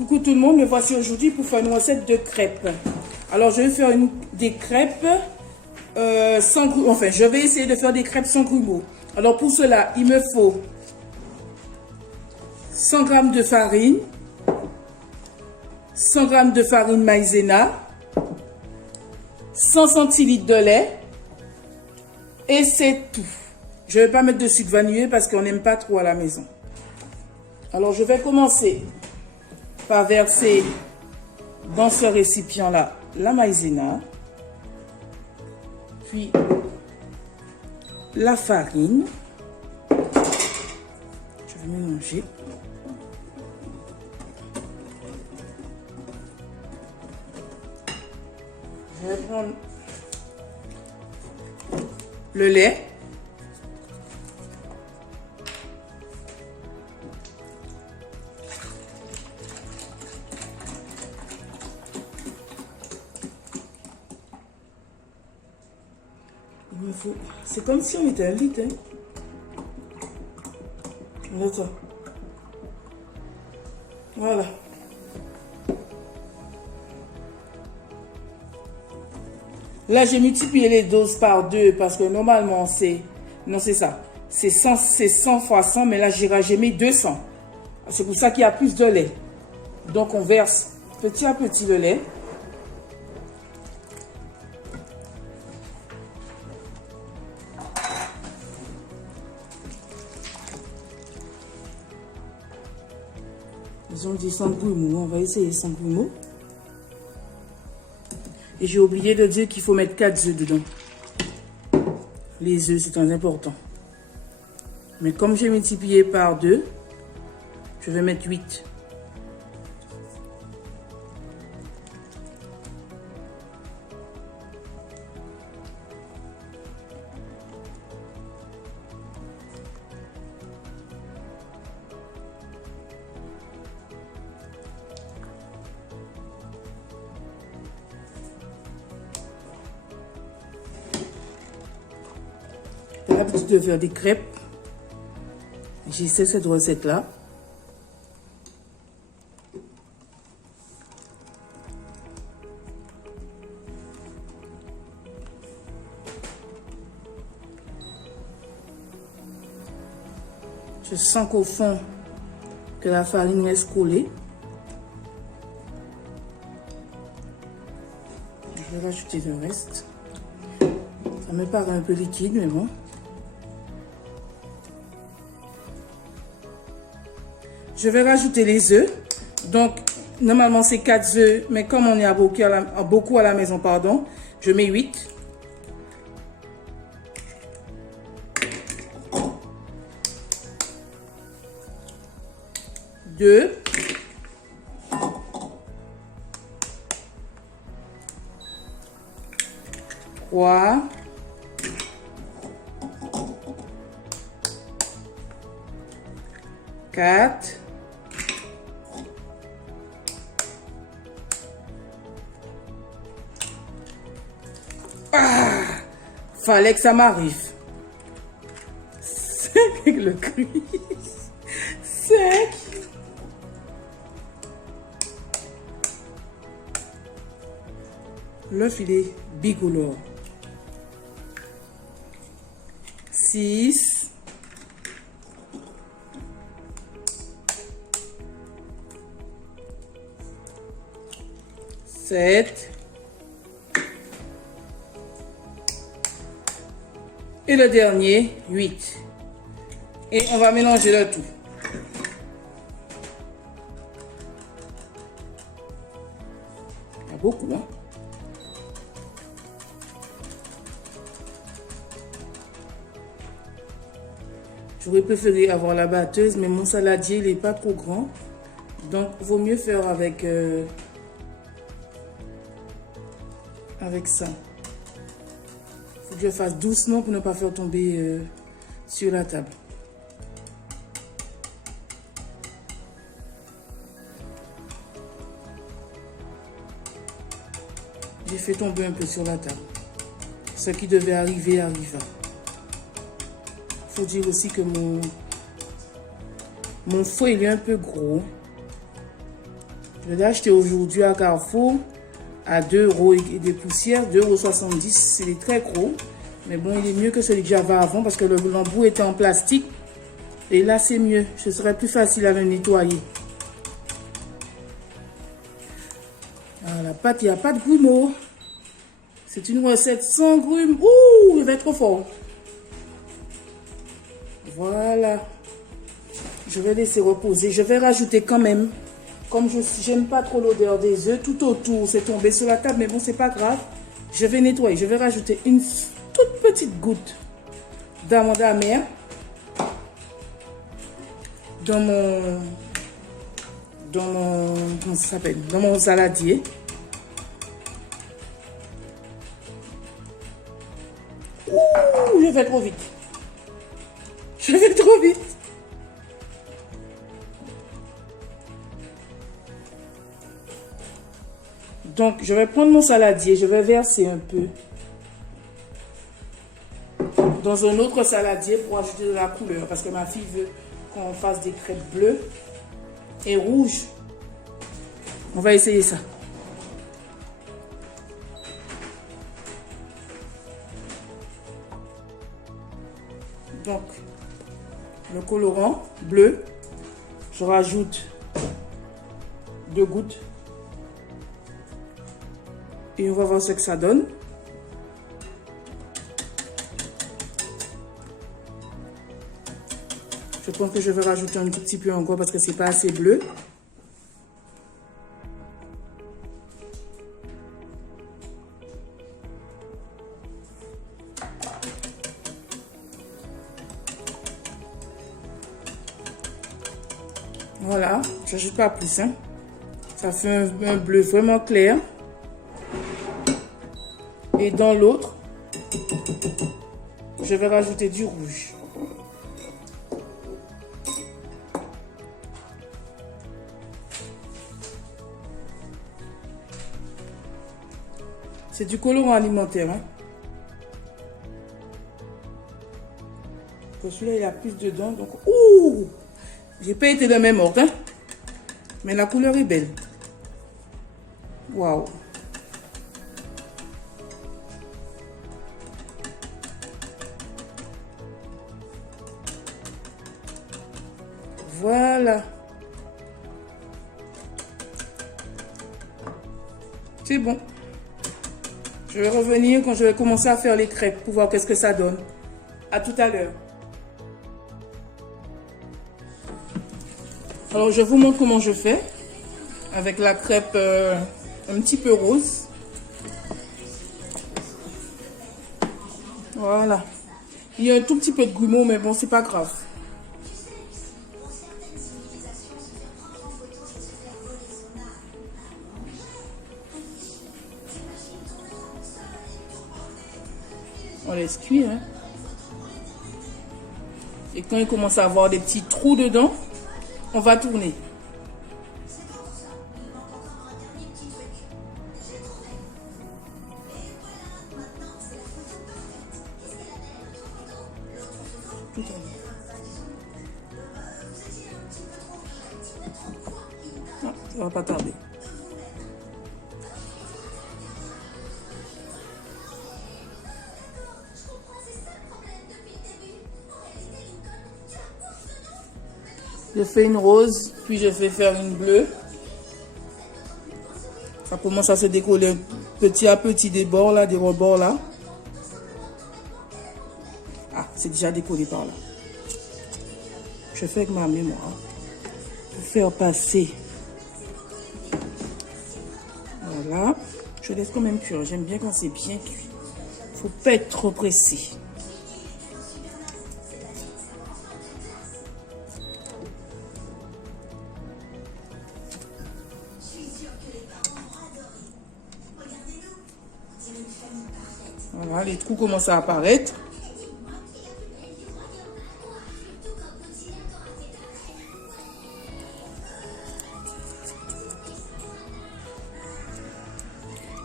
Coucou tout le monde, me voici aujourd'hui pour faire une recette de crêpes. Alors je vais faire des crêpes sans grumeaux. Enfin, je vais essayer de faire des crêpes sans grumeaux. Alors pour cela, il me faut 100 g de farine, 100 g de farine maïzena, 100 centilitres de lait et c'est tout. Je ne vais pas mettre de sucre vanillé parce qu'on n'aime pas trop à la maison. Alors je vais commencer par verser dans ce récipient-là la maïzena, puis la farine. Je vais mélanger. Je vais prendre le lait. C'est comme si on était un litre. Attends. Voilà. Là, j'ai multiplié les doses par 2 parce que normalement, c'est... Non, c'est ça. C'est 100 fois 100, mais là, j'ai mis 200. C'est pour ça qu'il y a plus de lait. Donc, on verse petit à petit le lait. Ils ont dit sans grumeaux, on va essayer sans grumeaux. Et j'ai oublié de dire qu'il faut mettre 4 œufs dedans. Les œufs, c'est très important. Mais comme j'ai multiplié par 2, je vais mettre 8. J'ai l'habitude de faire des crêpes. J'essaie cette recette-là. Je sens qu'au fond, que la farine reste collée. Je vais rajouter le reste. Ça me paraît un peu liquide, mais bon. Je vais rajouter les œufs. Donc, normalement, c'est 4 œufs. Mais comme on est à beaucoup à la maison, pardon, je mets 8. Deux. 3. 4. 5. Fallait que ça m'arrive. C'est le cri. 5. Le filet bicolore. 6. 7. Et le dernier, 8. Et on va mélanger le tout. Il y a beaucoup, hein? J'aurais préféré avoir la batteuse, mais mon saladier, il n'est pas trop grand. Donc, il vaut mieux faire avec ça. Il faut que je fasse doucement pour ne pas faire tomber sur la table. J'ai fait tomber un peu sur la table. Ce qui devait arriver, arriva. Il faut dire aussi que mon fouet il est un peu gros. Je l'ai acheté aujourd'hui à Carrefour à 2 € et des poussières, 2,70 €. C'est des très gros. Mais bon, il est mieux que celui que j'avais avant parce que l'embout était en plastique. Et là, c'est mieux. Ce serait plus facile à le nettoyer. Alors, la pâte, il n'y a pas de grumeaux. C'est une recette sans grumes. Ouh, il va être trop fort. Voilà. Je vais laisser reposer. Je vais rajouter quand même. Comme je n'aime pas trop l'odeur des œufs, tout autour, c'est tombé sur la table. Mais bon, c'est pas grave. Je vais nettoyer. Je vais rajouter une toute petite goutte d'amande amère dans mon comment ça s'appelle, dans mon saladier. Ouh, je vais trop vite. Je vais trop vite. Donc, je vais prendre mon saladier, je vais verser un peu dans un autre saladier pour ajouter de la couleur. Parce que ma fille veut qu'on fasse des crêpes bleues et rouges. On va essayer ça. Donc, le colorant bleu, je rajoute 2 gouttes. Et on va voir ce que ça donne. Je pense que je vais rajouter un tout petit peu encore parce que c'est pas assez bleu. Voilà, j'ajoute pas plus, hein. Ça fait un bleu vraiment clair. Et dans l'autre, je vais rajouter du rouge. C'est du colorant alimentaire, hein. Celui-là, il a plus dedans. Donc, ouh! J'ai pas été de même ordre, hein. Mais la couleur est belle. Waouh! Voilà. C'est bon. Je vais revenir quand je vais commencer à faire les crêpes pour voir qu'est-ce que ça donne. À tout à l'heure. Alors, je vous montre comment je fais avec la crêpe un petit peu rose. Voilà. Il y a un tout petit peu de grumeaux, mais bon, c'est pas grave. On laisse cuire, hein. Et quand il commence à avoir des petits trous dedans, on va tourner. Tout en haut. Ah, ça va pas tarder. Je fais une rose, puis je fais faire une bleue. Ça commence à se décoller petit à petit des bords là, des rebords là. Ah, c'est déjà décollé par là. Je fais avec ma mémoire pour faire passer. Voilà. Je laisse quand même cuire. J'aime bien quand c'est bien cuit. Faut pas être trop pressé. Voilà, les trous commencent à apparaître.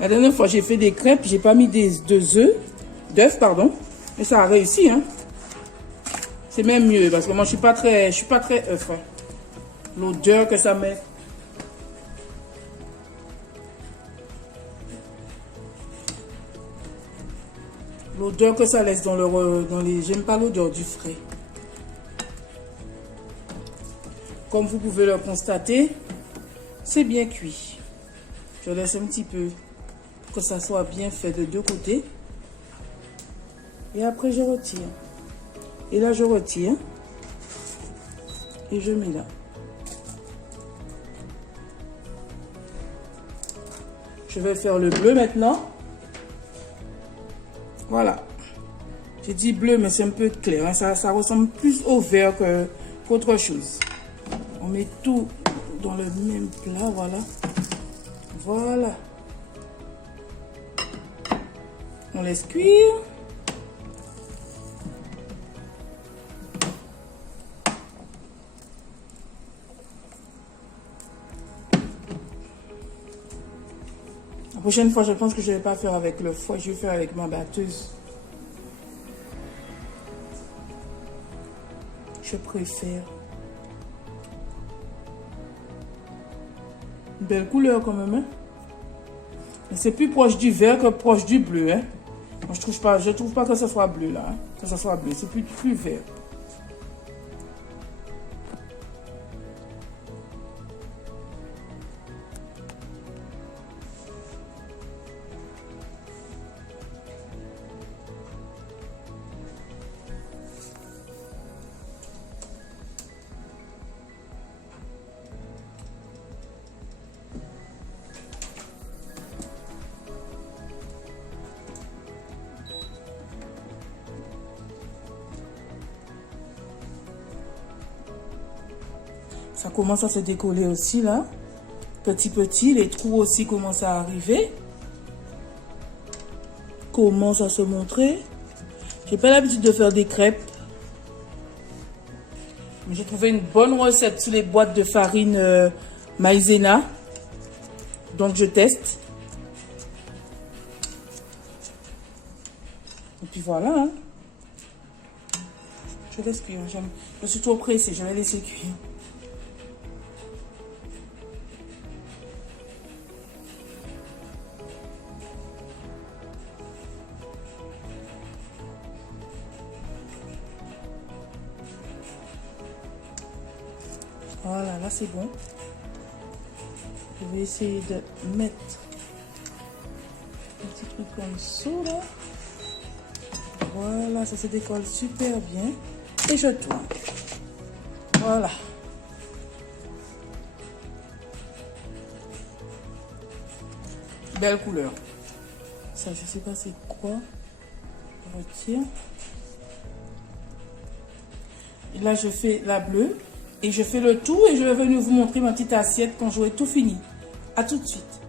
La dernière fois, j'ai fait des crêpes, j'ai pas mis d'œufs, pardon, et ça a réussi, hein. C'est même mieux parce que moi, je suis pas très œuf, hein. L'odeur que ça met. l'odeur que ça laisse dans les... J'aime pas l'odeur du frais. Comme vous pouvez le constater, c'est bien cuit. Je laisse un petit peu pour que ça soit bien fait de deux côtés. Et après, je retire. Et là, je retire. Et je mets là. Je vais faire le bleu maintenant. Voilà. J'ai dit bleu, mais c'est un peu clair. Hein. Ça ressemble plus au vert qu'autre chose. On met tout dans le même plat, voilà. Voilà. On laisse cuire. La prochaine fois, je pense que je ne vais pas faire avec le fouet, je vais faire avec ma batteuse. Je préfère. Une belle couleur quand même. Hein? Mais c'est plus proche du vert que proche du bleu. Hein? Moi, je trouve pas que ce soit bleu là. Hein? Que ce soit bleu, c'est plus vert. Ça commence à se décoller aussi là. Petit, les trous aussi commencent à arriver. Commence à se montrer. J'ai pas l'habitude de faire des crêpes. Mais j'ai trouvé une bonne recette sur les boîtes de farine maïzena. Donc je teste. Et puis voilà. Hein. Je laisse cuire. Je suis trop pressée, je vais laisser cuire. Voilà, là c'est bon. Je vais essayer de mettre un petit truc comme ça là. Voilà, ça se décolle super bien. Et je tourne. Voilà. Belle couleur. Ça, je sais pas c'est quoi. Je retire. Et là, je fais la bleue. Et je fais le tout et je vais venir vous montrer ma petite assiette quand j'aurai tout fini. À tout de suite.